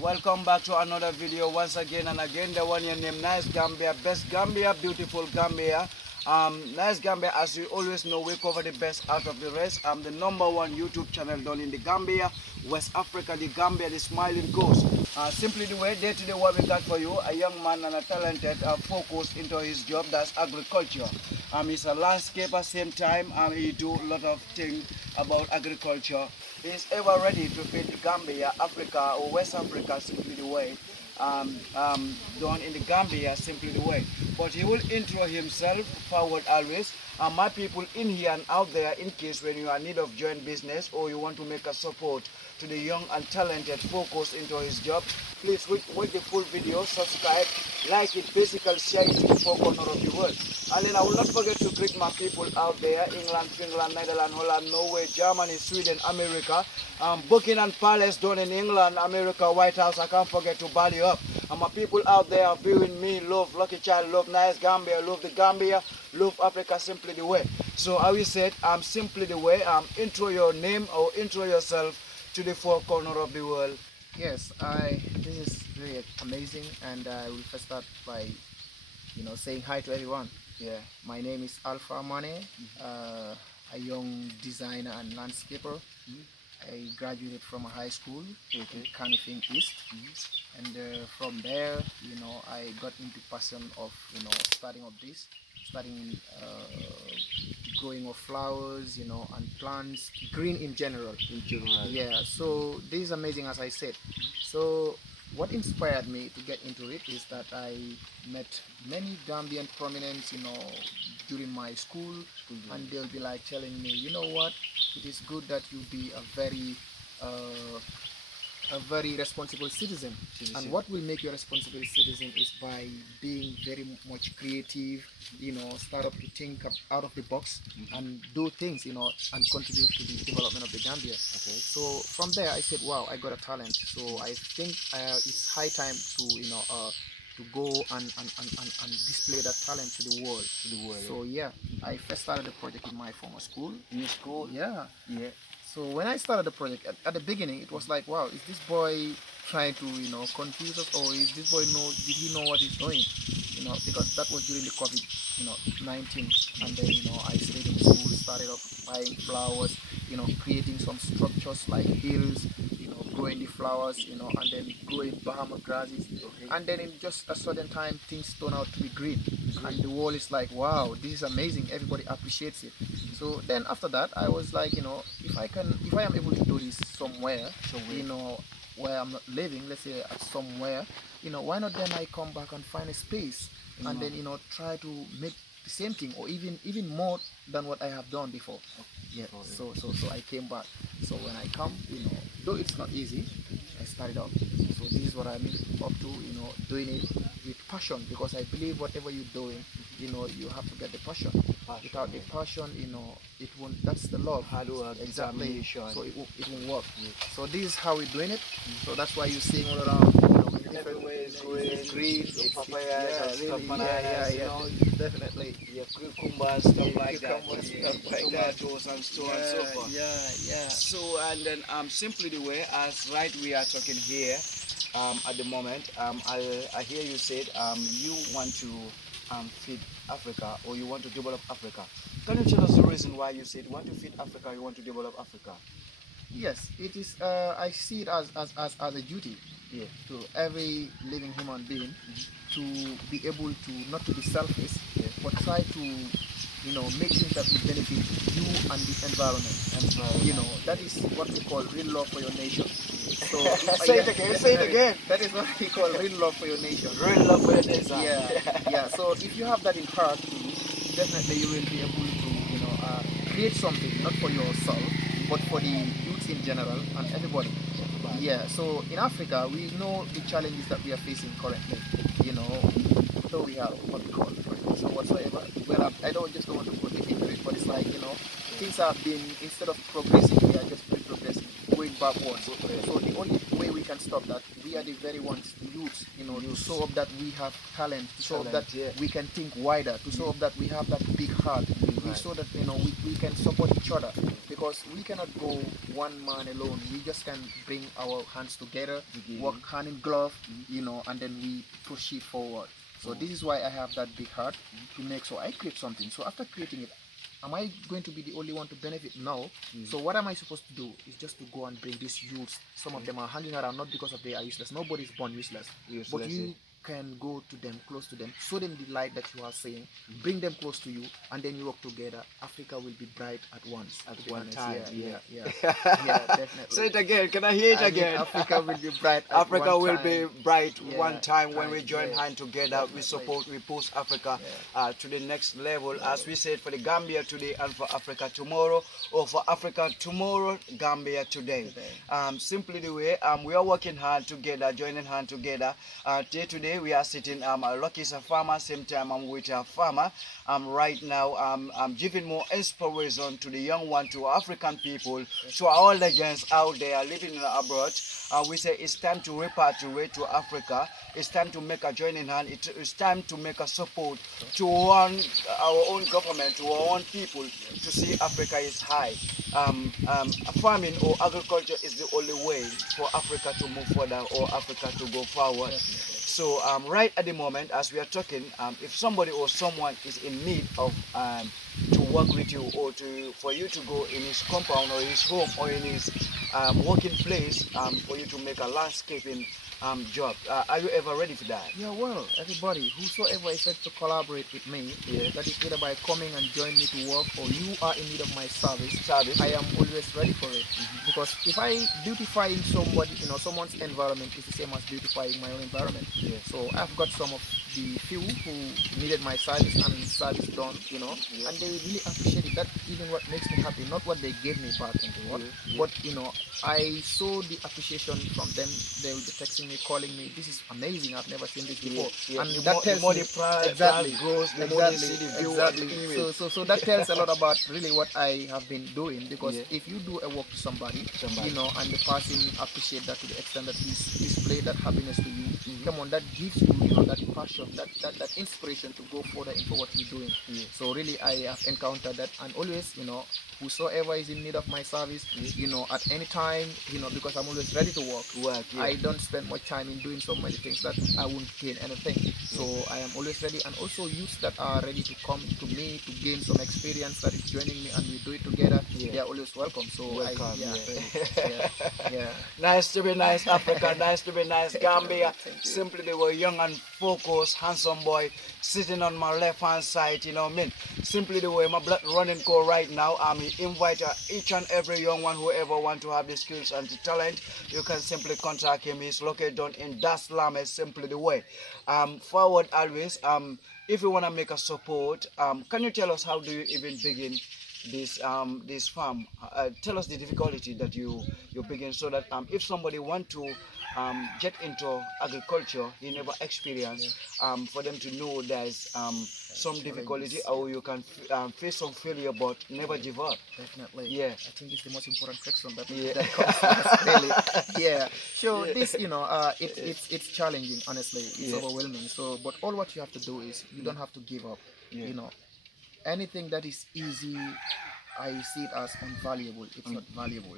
Welcome back to another video once again and again. The one your name Nice Gambia, best Gambia, beautiful Gambia. Nice Gambia, as you always know, we cover the best out of the rest. I'm the #1 YouTube channel done in the Gambia, West Africa, the Gambia, the smiling coast. Simply the way, day to day, what we got for you, a young man and a talented focus into his job, that's agriculture. He's a landscaper, same time, he do a lot of things about agriculture. He's ever ready to feed Gambia, Africa, or West Africa, simply the way. Done in the Gambia, simply the way. But he will intro himself forward always. My people in here and out there, in case when you are in need of joint business or you want to make a support to the young and talented focus into his job, please watch the full video, subscribe, like it, basically share it to the four corners of the world. And then I will not forget to greet my people out there, England, Finland, Netherlands, Holland, Norway, Germany, Sweden, America, Buckingham Palace down in England, America, White House. I can't forget to bally up. And my people out there are viewing me, love Lucky Child, love Nice Gambia, love the Gambia, love Africa, simply the way. So I will say, I'm simply the way. Intro your name or intro yourself to the four corners of the world. Yes, this is really amazing, and I will first start by, saying hi to everyone. Yeah. My name is Alpha Mane, a young designer and landscaper. I graduated from a high school in Canifing East, and from there, I got into passion of, starting growing of flowers, and plants, green in general. Yeah, so this is amazing, as I said. So what inspired me to get into it is that I met many Gambian prominents, during my school, and they'll be like telling me, you know what, it is good that you be a very responsible citizen. And what will make you a responsible citizen is by being very much creative, start up to think out of the box and do things, and contribute to the development of the Gambia. So from there I said, wow, I got a talent. So I think it's high time to go and display that talent to the world. So yeah, I first started the project in my former school. In your school? Yeah. Yeah. So when I started the project, at the beginning, it was like, wow, is this boy trying to, confuse us, or is this boy did he know what he's doing? Because that was during the COVID-19, and then, I stayed in school, started up buying flowers, creating some structures like hills, growing the flowers, and then growing Bahama grasses, and then in just a certain time, things turn out to be green, and the world is like, wow, this is amazing. Everybody appreciates it. So then after that, I was like, if I am able to do this somewhere, where I'm not living, let's say at somewhere, why not then I come back and find a space and then, try to make the same thing or even more than what I have done before. Yeah. So I came back. So when I come, though it's not easy, I started out. So this is what I'm up to, doing it with passion, because I believe whatever you're doing, you have to get the passion. Without the passion, it won't. That's the love. Hard work, exactly. determination. So it won't work. So this is how we're doing it. So that's why you're seeing all around. Everywhere is green. It's papaya, Yeah, definitely. Yeah, cucumbers, stuff like that. Stuff like that. Tomatoes and so on and so forth. Yeah. So and then simply the way as right we are talking here at the moment. I hear you said you want to feed Africa, or you want to develop Africa. Can you tell us the reason why you said you want to feed Africa, you want to develop Africa? Yes, it is. I see it as a duty, to every living human being, to be able to not to be selfish, but try to make things that will benefit you and the environment. That is what we call real love for your nation. So say it again. That is what we call real love for your nation. Real love for your nation. Yeah. So if you have that in heart, definitely you will be able to create something not for yourself, but for the youth in general and everybody. Yeah. So in Africa, we know the challenges that we are facing currently. So we have what we call so whatsoever. Well, I don't want to put it into it, but it's like things have been, instead of progressing, they are just retrogressing, going backwards. So the only way we can stop that, we are the very ones, the youths, to show up that we have talent, to show up that we can think wider, to show up that we have that big heart, so that we can support each other. because we cannot go one man alone. We just can bring our hands together, work hand in glove, and then we proceed forward. So this is why I have that big heart to make. So I create something. So after creating it, am I going to be the only one to benefit? No. So what am I supposed to do is just to go and bring these youths. Some of them are hanging around not because of they are useless. Nobody's born useless. But you can go to them, close to them, show them the light that you are saying, bring them close to you, and then you work together. Africa will be bright at once. At one time. Yeah, definitely. Say it again. Can I hear it again? Africa will be bright at Africa one will time. be bright one time when time, we join yes, hands together. definitely. We support, we push Africa to the next level. As we said, for the Gambia today and for Africa tomorrow, or for Africa tomorrow, Gambia today. Simply the way we are working hard together, joining hands together. Today we are sitting. Lucky is a farmer. Same time I'm with a farmer. Right now I'm giving more inspiration to the young one, to African people, to our legends out there living abroad. We say it's time to repatriate to Africa. It's time to make a joining hand. It's time to make a support to our own government, to our own people, to see Africa is high. Farming or agriculture is the only way for Africa to move further or Africa to go forward. So right at the moment, as we are talking, if somebody or someone is in need of to work with you, or for you to go in his compound or his home or in his working place, for you to make a landscaping job, are you ever ready for that? Yeah, well, everybody, whosoever is ready to collaborate with me, that is either by coming and join me to work, or you are in need of my service, I am always ready for it. Because if I beautifying somebody, someone's environment is the same as beautifying my own environment. So I've got some of the few who needed my service and service done, and they really appreciate it. That even what makes me happy, not what they gave me back into what, but I saw the appreciation from them. They will be texting me, calling me. This is amazing. I've never seen this before. And that tells me exactly. So that tells a lot about really what I have been doing. Because if you do a work to somebody, and the person appreciate that to the extent that he's displayed that happiness to you, come on, that gives you, that passion, that inspiration to go further into what you're doing. So really, I have encountered that, and always, whosoever is in need of my service, at any time, because I'm always ready to work. I don't spend much time in doing so many things that I won't gain anything. So I am always ready, and also youths that are ready to come to me to gain some experience that is joining me, and we do it together. They are always welcome. So welcome. Nice to be nice, Africa. Nice to be nice, Gambia. Simply they were young and focused, handsome boy sitting on my left hand side. Simply the way my blood running cold right now. Invite each and every young one, whoever want to have the skills and the talent, you can simply contact him. He's located down in Dar es Salaam. Simply the way. Forward always. If you want to make a support, can you tell us how do you even begin this farm? Tell us the difficulty that you begin, so that if somebody want to get into agriculture, he never experienced, for them to know there's some difficulty, or you can face some failure, but never give up. Definitely. I think it's the most important section that comes to us, really. So this, it's challenging, honestly. It's overwhelming. So, but all what you have to do is you don't have to give up. Anything that is easy, I see it as invaluable. It's not valuable.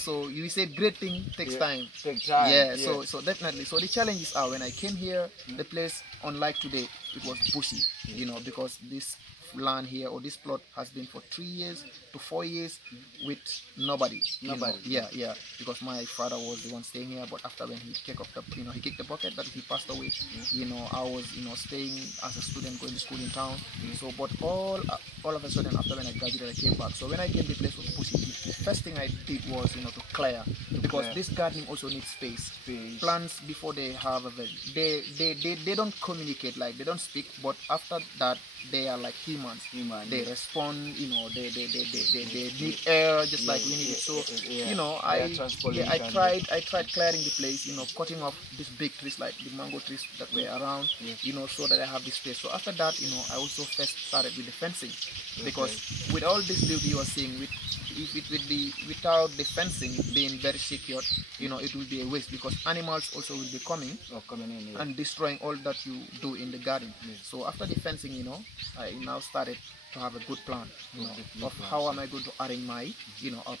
So you said great thing takes time. So definitely. So the challenges are, when I came here, the place, unlike today, it was bushy. Because this land here, or this plot, has been for 3 years to 4 years with nobody. Because my father was the one staying here, but after when he kicked the bucket, that he passed away. I was staying as a student, going to school in town. So but all of a sudden, after when I graduated, I came back. So when I came, the place was busy. The first thing I did was to clear, because this gardening also needs space. Plants, before they have a they don't communicate, like they don't speak, but after that they are like humans. They respond, they need air just like we need it. So I tried clearing the place, cutting off these big trees like the mango trees that were around, so that I have this space. So after that, I also first started with the fencing, because with all this beauty you are seeing, without the fencing being very secured, it will be a waste, because animals also will be coming in, and destroying all that you do in the garden. So after the fencing, I now started to have a good plan, of how am I going to arrange my,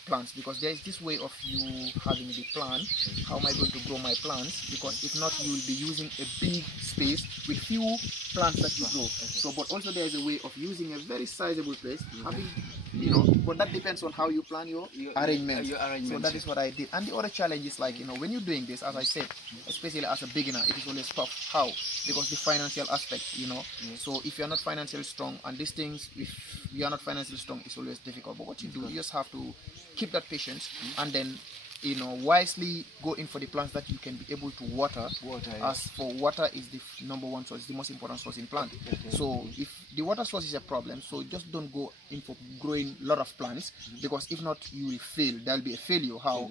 plants, because there is this way of you having the plan. How am I going to grow my plants? Because if not, you will be using a big space with few plants that you grow. So, but also there is a way of using a very sizable place, having, but that depends on how you plan your arrangement. So that is what I did. And the other challenge is like, when you're doing this, as I said, especially as a beginner, it is always tough. How? Because the financial aspect, So if you're not financially strong, and these things, if you are not financially strong, it's always difficult. But what you do, you just have to keep that patience, and then wisely go in for the plants that you can be able to water. As for water is the number one source, the most important source in plant. So if the water source is a problem, so just don't go in for growing a lot of plants, because if not, you will fail. There'll be a failure. How?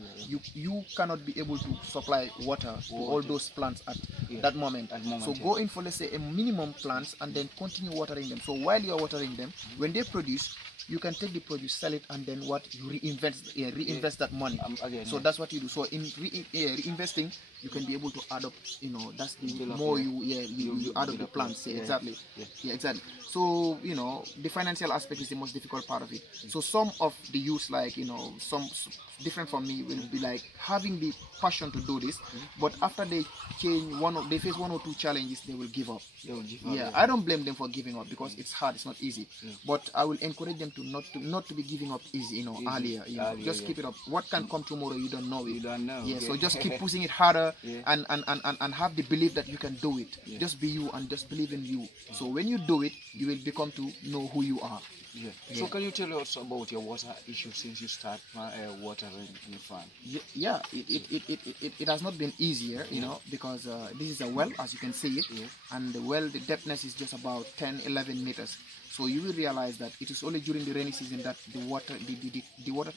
You cannot be able to supply water to all those plants at that moment. So go in for, let's say, a minimum plants, and then continue watering them. So while you're watering them, when they produce, you can take the produce, sell it, and then what, you reinvest that money. So that's what you do. So in reinvesting, you can be able to add up. That's the more you add up the plants. Exactly. Exactly. So the financial aspect is the most difficult part of it. So some of the youth, like some different from me, will be like having the passion to do this, but after they they face one or two challenges, they will give up. I don't blame them for giving up, because it's hard, it's not easy. But I will encourage them to not to be giving up easy, earlier. Just keep it up. What can come tomorrow, you don't know it. So just keep pushing it harder, and have the belief that you can do it. Just be you, and just believe in you. So when you do it, you will become to know who you are. So can you tell us about your water issue since you start watering in the farm? It has not been easier, because this is a well, as you can see it, and the well, the depthness is just about 10-11 meters. So you will realize that it is only during the rainy season that the water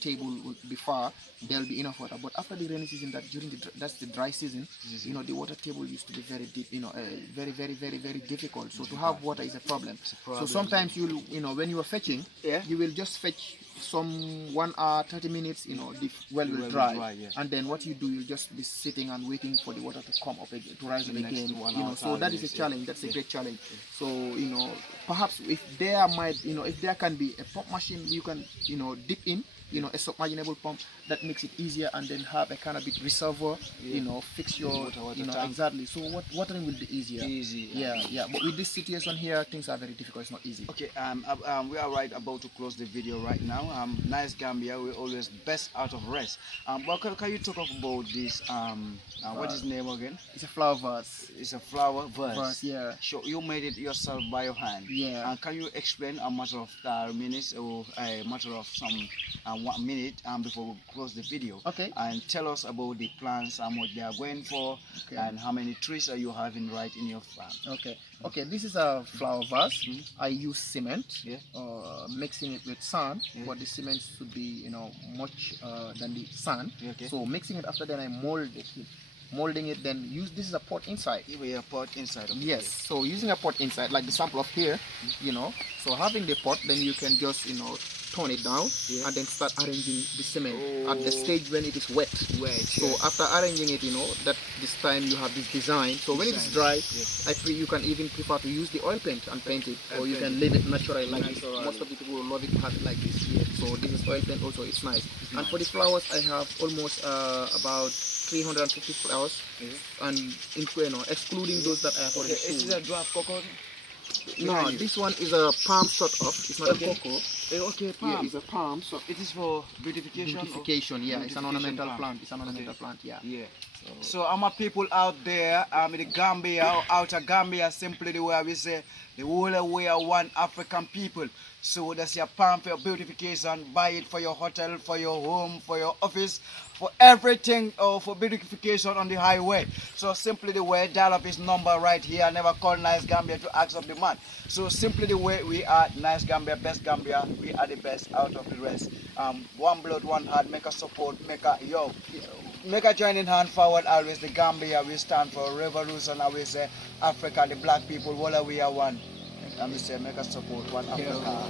table will be far. There will be enough water. But after the rainy season, that's the dry season, the water table used to be very deep, very, very, very, very difficult. So to have water is a problem. So sometimes when you are fetching, you will just fetch some 1 hour, 30 minutes, the well will dry, and then what you do, you'll just be sitting and waiting for the water to come up again, to rise up again. So that is a challenge. That's a great challenge. So perhaps if there can be a pump machine, you can dip in, a submergible pump that makes it easier, and then have a kind of big reservoir, fix your water exactly. So watering will be easier. But with this situation here, things are very difficult. It's not easy. Okay, we are about to close the video right now. Nice Gambia, we always best out of rest. But can you talk about this? What is the name again? It's a flower vase. It's a flower vase. Yeah. So you made it yourself by your hand. Yeah. Can you explain a matter of minutes, or a matter of some 1 minute before we close the video? Okay. And tell us about the plants and what they are going for, and how many trees are you having right in your farm? Okay. This is a flower vase. I use cement, mixing it with sand, but the cement should be much than the sand. So mixing it, after then I molding it, then this is a pot inside. A pot inside. Yes. So using a pot inside, like the sample of here, so having the pot, then you can just turn it down, and then start arranging the cement at the stage when it is wet. So after arranging it, that this time you have this design. So when it is dry, you can even prefer to use the oil paint and paint it, or you can leave it natural like this. Most of the people will love it to have it like this. So this is oil paint also, it's nice. And for the flowers, I have almost about 350 flowers, and excluding those that I have already sold. Is it a dwarf cocoa? No, this one is a palm sort of. It's not a cocoa. Palm. Yeah, it's a palm. So it is for beautification. It's an ornamental plant. It's an ornamental plant. So our people out there, in the Gambia or outer Gambia, simply the way we say, the whole way are one African people. So that's your palm for your beautification. Buy it for your hotel, for your home, for your office, for everything, or for beautification on the highway. So simply the way, dial up his number right here. Never call Nice Gambia to ask of the man. So simply the way, we are Nice Gambia, best Gambia. We are the best out of the rest. One blood, one heart. Make a support. Make a joining hand forward. Always the Gambia. We stand for revolution. Always say Africa, the black people. What we are one. And we say make a support one Africa.